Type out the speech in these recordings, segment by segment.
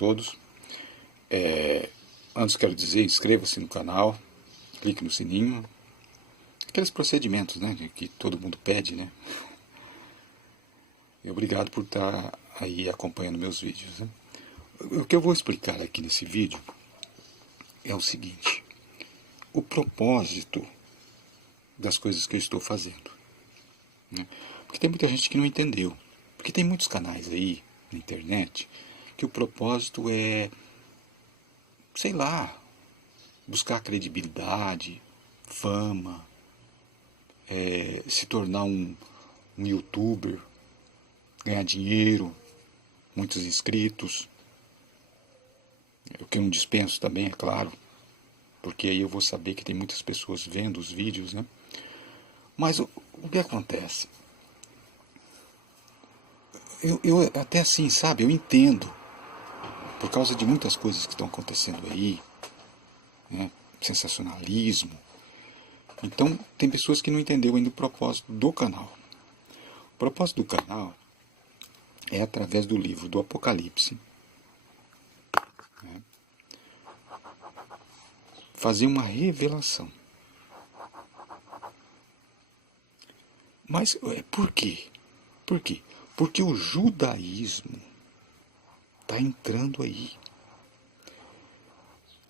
todos. Antes quero dizer, inscreva-se no canal, clique no sininho. Aqueles procedimentos, né, que todo mundo pede, né? E obrigado por estar aí acompanhando meus vídeos, né? O que eu vou explicar aqui nesse vídeo é o seguinte: o propósito das coisas que eu estou fazendo, né? Porque tem muita gente que não entendeu. Porque tem muitos canais aí na internet que o propósito é, sei lá, buscar credibilidade, fama, se tornar um youtuber, ganhar dinheiro, muitos inscritos. O que eu não dispenso também, é claro, porque aí eu vou saber que tem muitas pessoas vendo os vídeos, né? Mas o que acontece? Eu até assim, sabe, eu entendo, por causa de muitas coisas que estão acontecendo aí, né? Sensacionalismo. Então, tem pessoas que não entenderam ainda o propósito do canal. O propósito do canal é através do livro do Apocalipse, né, fazer uma revelação. Mas por quê? Por quê? Porque o judaísmo está entrando aí.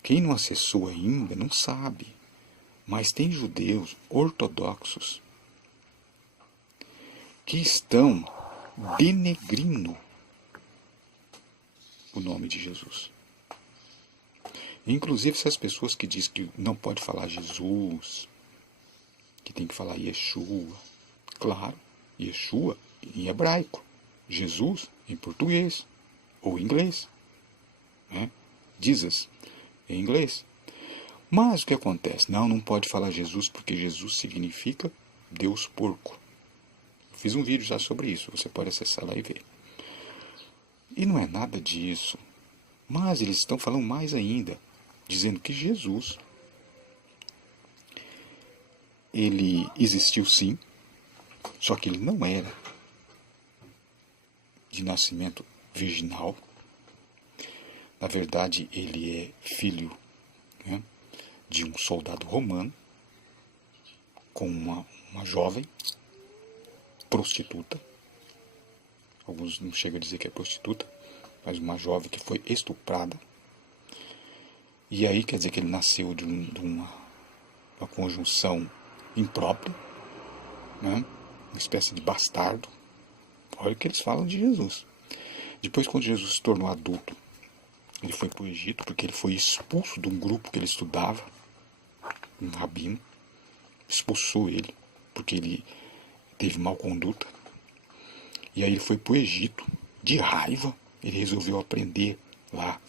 Quem não acessou ainda não sabe. Mas tem judeus ortodoxos que estão denegrindo o nome de Jesus. Inclusive essas pessoas que dizem que não pode falar Jesus, que tem que falar Yeshua. Claro, Yeshua em hebraico, Jesus em português ou inglês, né? Jesus em inglês. Mas o que acontece? Não pode falar Jesus porque Jesus significa Deus porco. Eu fiz um vídeo já sobre isso, você pode acessar lá e ver. E não é nada disso. Mas eles estão falando mais ainda, dizendo que Jesus, ele existiu sim, só que ele não era de nascimento virginal. Na verdade, ele é filho, né, de um soldado romano com uma jovem prostituta. Alguns não chegam a dizer que é prostituta, mas uma jovem que foi estuprada. E aí quer dizer que ele nasceu de uma conjunção imprópria, né? Uma espécie de bastardo. Olha o que eles falam de Jesus. Depois, quando Jesus se tornou adulto, ele foi para o Egito, porque ele foi expulso de um grupo que ele estudava, um rabino, expulsou ele, porque ele teve má conduta. E aí ele foi para o Egito, de raiva, ele resolveu aprender lá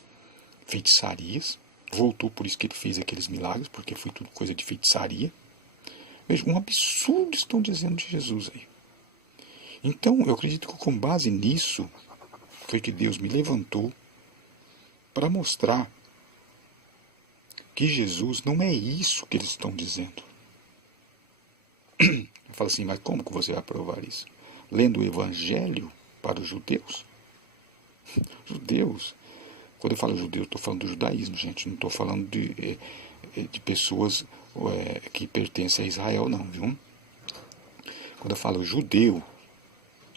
feitiçarias, voltou, por isso que ele fez aqueles milagres, porque foi tudo coisa de feitiçaria. Veja, um absurdo estão dizendo de Jesus aí. Então, eu acredito que com base nisso, foi que Deus me levantou para mostrar que Jesus não é isso que eles estão dizendo. Eu falo assim, mas como que você vai provar isso? Lendo o Evangelho para os judeus? Judeus, quando eu falo judeu, estou falando do judaísmo, gente. Não estou falando de pessoas que pertencem a Israel, não, viu? Quando eu falo judeu,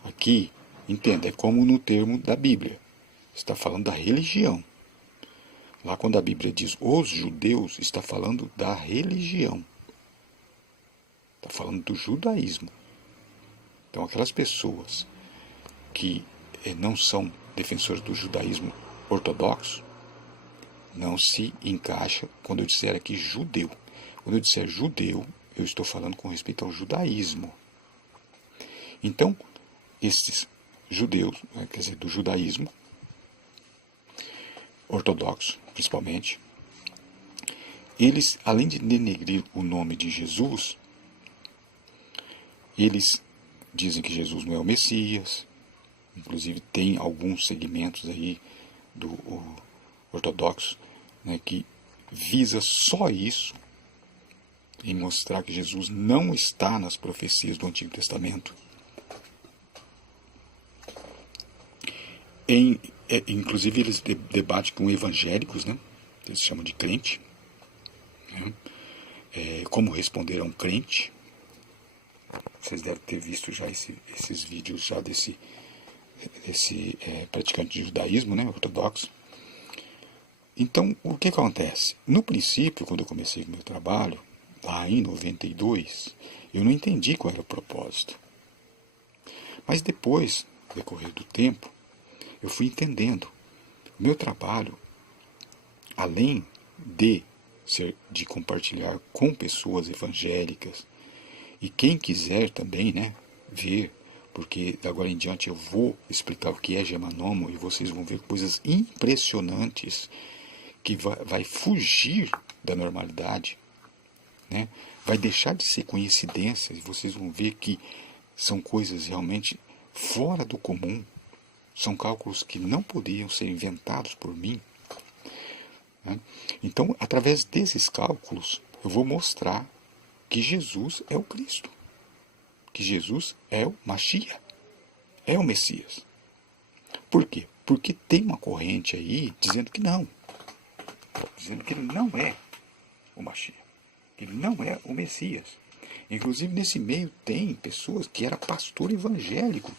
aqui, entenda, é como no termo da Bíblia. Está falando da religião. Lá quando a Bíblia diz os judeus, está falando da religião. Está falando do judaísmo. Então aquelas pessoas que não são defensores do judaísmo ortodoxo, não se encaixa quando eu disser aqui judeu. Quando eu disser judeu, eu estou falando com respeito ao judaísmo. Então, esses judeus, quer dizer, do judaísmo ortodoxo, principalmente, eles, além de denegrir o nome de Jesus, eles dizem que Jesus não é o Messias. Inclusive tem alguns segmentos aí do ortodoxo, né, que visa só isso, em mostrar que Jesus não está nas profecias do Antigo Testamento. Inclusive eles debatem com evangélicos, né? Eles chamam de crente, né? Como responder a um crente. Vocês devem ter visto já esses vídeos já desse praticante de judaísmo, né, ortodoxo. Então, o que acontece? No princípio, quando eu comecei o meu trabalho, lá em 92, eu não entendi qual era o propósito. Mas depois, no decorrer do tempo, eu fui entendendo. O meu trabalho, além de compartilhar com pessoas evangélicas, e quem quiser também, né, ver, porque agora em diante eu vou explicar o que é Gemanomo e vocês vão ver coisas impressionantes que vai fugir da normalidade, né? Vai deixar de ser coincidência e vocês vão ver que são coisas realmente fora do comum, são cálculos que não podiam ser inventados por mim, né? Então, através desses cálculos, eu vou mostrar que Jesus é o Cristo, que Jesus é o Mashiach, é o Messias. Por quê? Porque tem uma corrente aí dizendo que não, dizendo que ele não é o Mashiach, que ele não é o Messias. Inclusive nesse meio tem pessoas que era pastor evangélico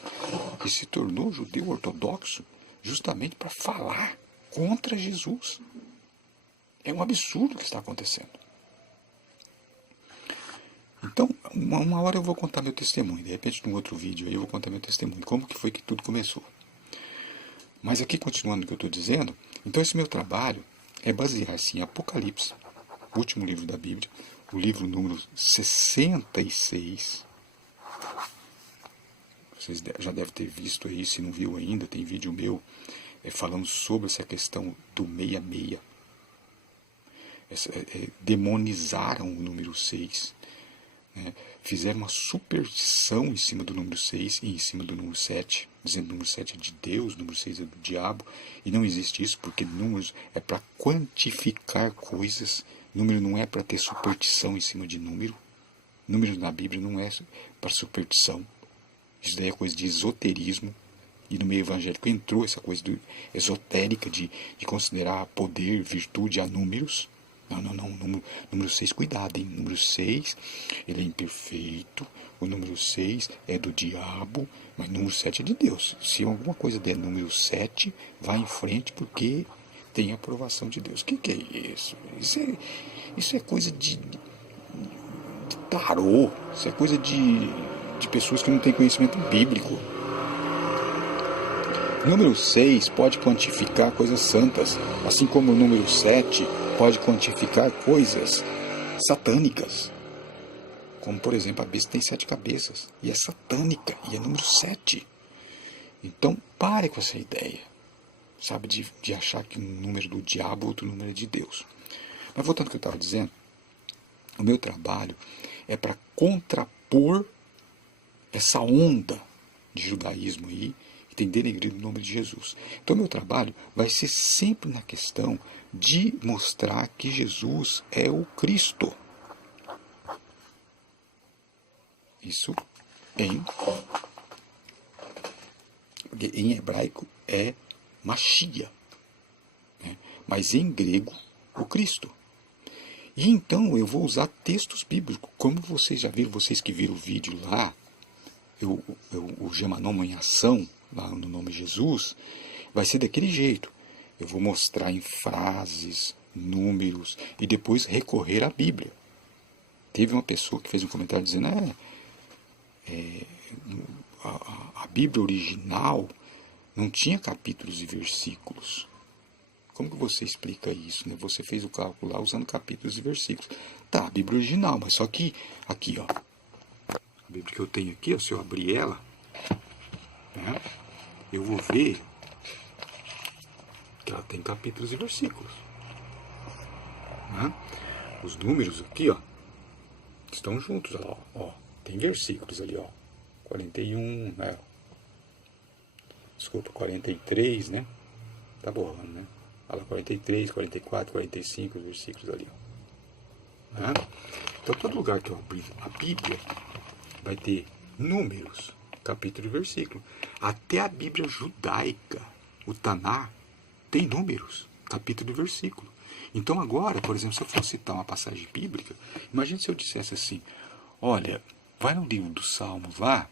que se tornou judeu ortodoxo justamente para falar contra Jesus. É um absurdo o que está acontecendo. Então, uma hora eu vou contar meu testemunho. De repente, num outro vídeo aí eu vou contar meu testemunho. Como que foi que tudo começou. Mas aqui, continuando o que eu estou dizendo, então esse meu trabalho é basear-se em Apocalipse, o último livro da Bíblia, o livro número 66. Vocês já devem ter visto aí, se não viu ainda, tem vídeo meu falando sobre essa questão do 66. Demonizaram o número 6. Né? Fizeram uma superstição em cima do número 6 e em cima do número 7, dizendo que o número 7 é de Deus, o número 6 é do diabo, e não existe isso, porque números é para quantificar coisas, número não é para ter superstição em cima de número, número na Bíblia não é para superstição, isso daí é coisa de esoterismo, e no meio evangélico entrou essa coisa esotérica de considerar poder, virtude a números. Não. Número 6, cuidado, hein? Número 6, ele é imperfeito. O número 6 é do diabo, mas número 7 é de Deus. Se alguma coisa der número 7, vai em frente porque tem a aprovação de Deus. O que é isso? Isso é coisa de tarô. Isso é coisa de pessoas que não têm conhecimento bíblico. Número 6 pode quantificar coisas santas, assim como o número 7 pode quantificar coisas satânicas. Como, por exemplo, a besta tem 7 cabeças, e é satânica, e é número 7. Então, pare com essa ideia, sabe, de achar que um número do diabo, outro número é de Deus. Mas voltando ao que eu estava dizendo, o meu trabalho é para contrapor essa onda de judaísmo aí, tem denegrido o nome de Jesus. Então, meu trabalho vai ser sempre na questão de mostrar que Jesus é o Cristo. Isso em hebraico é Mashiach, né? Mas em grego, o Cristo. E então eu vou usar textos bíblicos, como vocês já viram, vocês que viram o vídeo lá, o Gemanomo em ação, lá no nome de Jesus, vai ser daquele jeito. Eu vou mostrar em frases, números, e depois recorrer à Bíblia. Teve uma pessoa que fez um comentário dizendo, a Bíblia original não tinha capítulos e versículos. Como que você explica isso, né? Você fez o cálculo lá usando capítulos e versículos. Tá, a Bíblia original, mas só que, aqui, ó, a Bíblia que eu tenho aqui, ó, se eu abrir ela, né, eu vou ver que ela tem capítulos e versículos. Né? Os números aqui, ó, estão juntos, ó. Tem versículos ali, ó. 41, né? Desculpa, 43, né? Tá borrando, né? Olha lá, 43, 44, 45, os versículos ali, ó. Né? Então, todo lugar que eu abrir a Bíblia vai ter números, capítulo e versículo. Até a Bíblia judaica O Taná tem números, capítulo e versículo. Então agora, por exemplo, se eu for citar uma passagem bíblica, imagine se eu dissesse assim, olha, vai no livro dos Salmos lá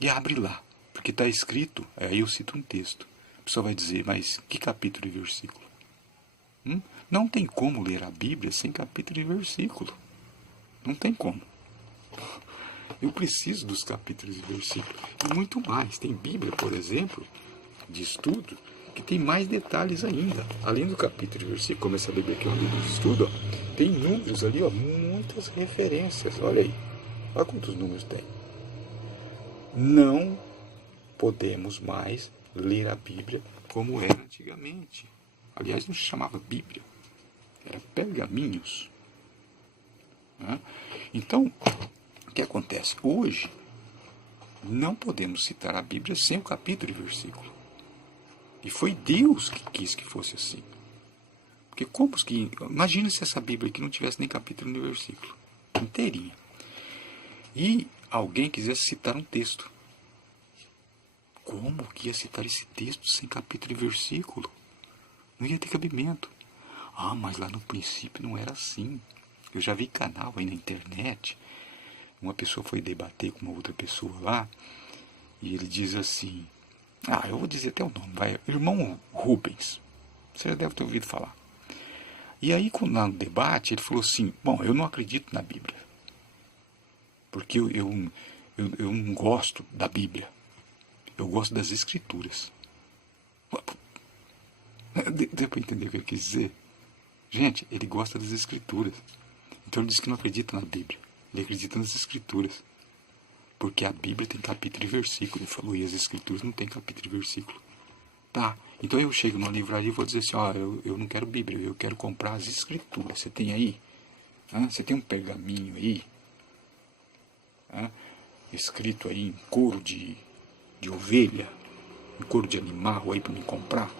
e abre lá, porque está escrito, aí eu cito um texto. A pessoa vai dizer, mas que capítulo e versículo? Não tem como ler a Bíblia sem capítulo e versículo. Não tem como. Eu preciso dos capítulos e versículos. E muito mais. Tem Bíblia, por exemplo, de estudo, que tem mais detalhes ainda. Além do capítulo e versículo, como essa Bíblia aqui é um livro de estudo, ó, tem números ali, ó, muitas referências. Olha aí. Olha quantos números tem. Não podemos mais ler a Bíblia como era antigamente. Aliás, não se chamava Bíblia. Era pergaminhos. Então, o que acontece? Hoje, não podemos citar a Bíblia sem o capítulo e versículo. E foi Deus que quis que fosse assim. Porque como que... Imagina se essa Bíblia aqui não tivesse nem capítulo nem versículo. Inteirinha. E alguém quisesse citar um texto. Como que ia citar esse texto sem capítulo e versículo? Não ia ter cabimento. Ah, mas lá no princípio não era assim. Eu já vi canal aí na internet. Uma pessoa foi debater com uma outra pessoa lá. E ele diz assim... eu vou dizer até o nome. Vai, irmão Rubens. Você já deve ter ouvido falar. E aí, lá no debate, ele falou assim... Bom, eu não acredito na Bíblia. Porque eu não gosto da Bíblia. Eu gosto das Escrituras. Deu para entender o que ele quis dizer? Gente, ele gosta das Escrituras. Então ele diz que não acredita na Bíblia. Ele acredita nas Escrituras. Porque a Bíblia tem capítulo e versículo. Ele falou, e as Escrituras não tem capítulo e versículo. Tá, então eu chego numa livraria e vou dizer assim, eu não quero Bíblia, eu quero comprar as Escrituras. Você tem aí? Você tem um pergaminho aí? Escrito aí em couro de ovelha, em couro de animal aí para me comprar?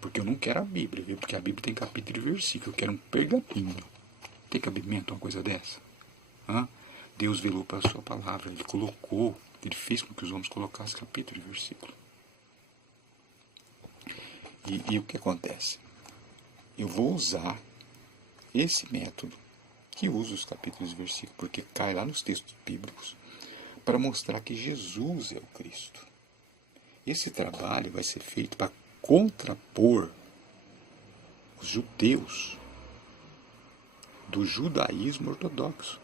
Porque eu não quero a Bíblia, viu? Porque a Bíblia tem capítulo e versículo. Eu quero um pergaminho. Tem cabimento uma coisa dessa? Deus velou para a sua palavra. Ele colocou, ele fez com que os homens colocassem capítulo e versículo. E o que acontece? Eu vou usar esse método que usa os capítulos e versículos, porque cai lá nos textos bíblicos, para mostrar que Jesus é o Cristo. Esse trabalho vai ser feito para contrapor os judeus do judaísmo ortodoxo.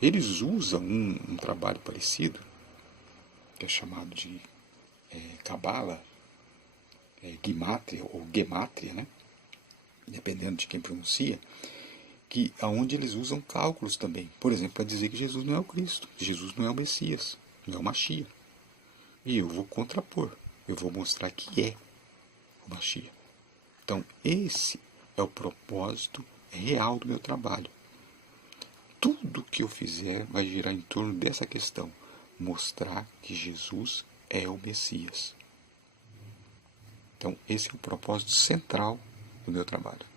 Eles usam um trabalho parecido, que é chamado de Cabala, Gimátria ou Gemátria, né? Dependendo de quem pronuncia, que aonde eles usam cálculos também. Por exemplo, para dizer que Jesus não é o Cristo, que Jesus não é o Messias, não é o Machia. E eu vou contrapor, eu vou mostrar que é o Machia. Então, esse é o propósito real do meu trabalho. Tudo que eu fizer vai girar em torno dessa questão. Mostrar que Jesus é o Messias. Então, esse é o propósito central do meu trabalho.